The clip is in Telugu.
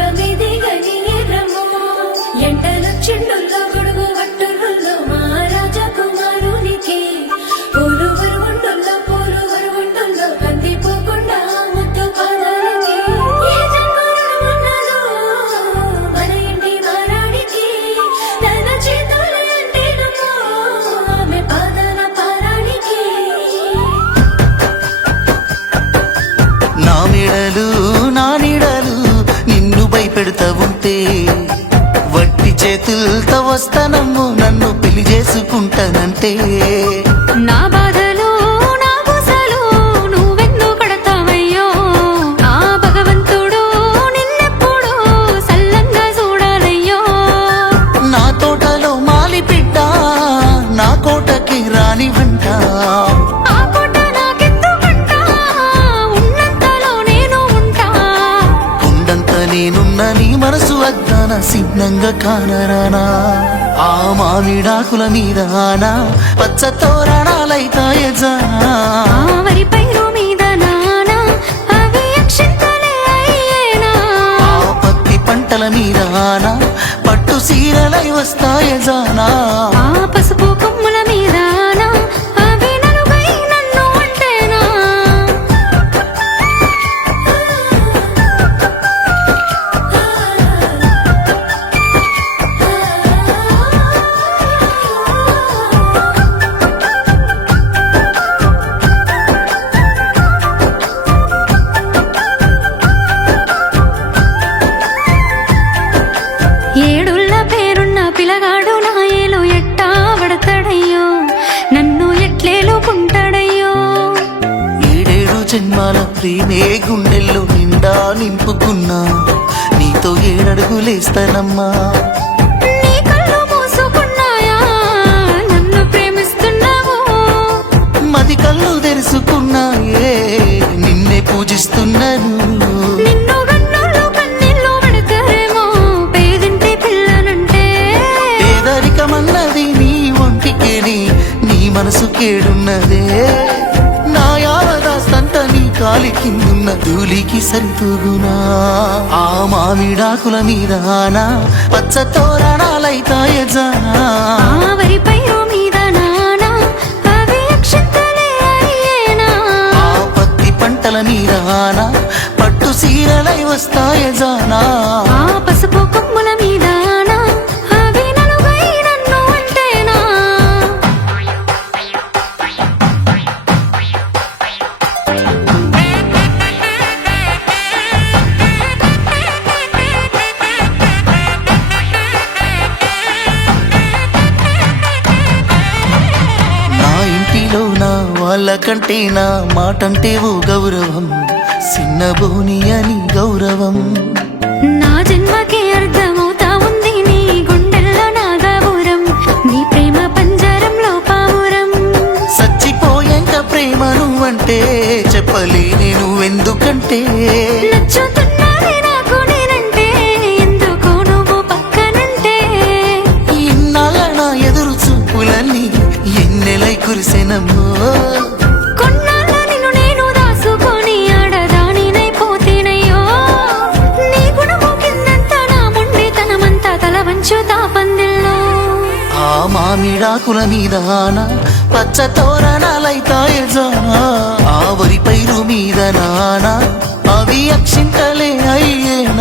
పుష్పమిది గని ఎర్రమో ఎంటలో చెండుల్లో గొడుగు వట్టుల్లో మా రాజకుమారునికి పూలు వరువుండుల్లో కందిపోకుండా ముద్దు పాదాలకి ఏ జన్మలో ఉన్నదో మన ఇంటి మారాడికి తన చేతులు అంటేనమ్మో ఆమె పాదాల పారాడికి నా మెడలు నా నీడలు నిన్ను భయపెడతా ఉంటే వట్టి చేతులతో వస్తానమ్ము నన్ను పెళ్లి చేసుకుంటానంటే నా బాధలు నా గుసలు నువ్వెందుకు కడతావయ్యో ఆ భగవంతుడు నిన్నెప్పుడు సల్లంగా చూడాలయ్యో నా తోటలో మాలి పిట్ట నా కోటకి రాని వంట ఆ కోట నాకెందుకంట ఉన్నంతలో నేను ఉంటా ఉండంత నేనున్న నీ మనసు అద్దాన సిద్ధంగా కానరానా ఆ మామిడాకుల మీద ఆనా పచ్చ తోరణాలైతాయజానా ఆ వరి పైరు మీద నానా అవి అక్షింతలే అయ్యేనా ఆ పత్తి పంటల మీద ఆనా పట్టు సీరలై వస్తాయజానా ఆ పసుపు కొమ్ముల మీద నా అవి నలుగై నన్ను అంటేనా ఏడుళ్ళ పేరున్న పిలగాడు నా ఏలు ఎట్టా పడతాడయ్యో నన్ను ఎట్లేలుకుంటాడయ్యో ఏడేడు జన్మాల ప్రేమే గుండెల్లో నిండా నింపుకున్నా నీతో ఏడడుగులేస్తానమ్మా నీ కళ్ళు మూసుకున్నాయా నన్ను ప్రేమిస్తున్నావు మది కళ్ళు తెరుచుకున్నాయే నిన్నే పూజిస్తున్నాను నిన్ను గన్నులు కన్నీళ్ళు పెడతారేమో పేదింటి పిల్లనంటే పేదరికమన్నది నీ ఒంటికేని నీ మనసు కేడున్నదే నా యావదాస్తంత నీ కాలి కిందున్న ధూళికి సరితూగునా ఆ మామిడాకుల మీద ఆనా పచ్చ తోరణాలైతాయజానా ఆ వరి పైరు మీద నానా అవి అక్షింతలే అయ్యేనా ఆ పత్తి పంటల మీద ఆనా పట్టు సీరలై వస్తాయజానా ఆ పసుపు కొమ్ముల మీద నా అవి నలుగై నన్ను అంటేనా నా ఇంటిలో నా వాళ్ళకంటే నా మాటంటే ఓ గౌరవం సిన్నబోని అని గౌరవం నా జన్మకి అర్థమవుతా ఉంది నీ గుండెల్లో నా గౌరం నీ ప్రేమ పంజరంలో పావురం చచ్చిపోయేంత ప్రేమ నువ్వంటే చెప్పలేనే నువ్వెందుకంటే నచ్చుతున్నది నాకు నేనంటే ఎందుకు నువ్వు పక్కనంటే ఇన్నాళ్ళ నా ఎదురు చూపులన్నీ ఎన్నెలై కురిసెనమ్మో కొన్నాళ్ళ నిన్ను నేను దాసుకొని ఆడదానినైపోతేనయ్యో నీ గుణము కిందంత నా మొండితనమంతా తల వంచుతా పందిల్లో ఆ మామిడాకుల మీద ఆనా పచ్చ తోరణాలైతాయజానా ఆ వరి పైరు మీద నానా అవి అక్షింతలే అయ్యేనా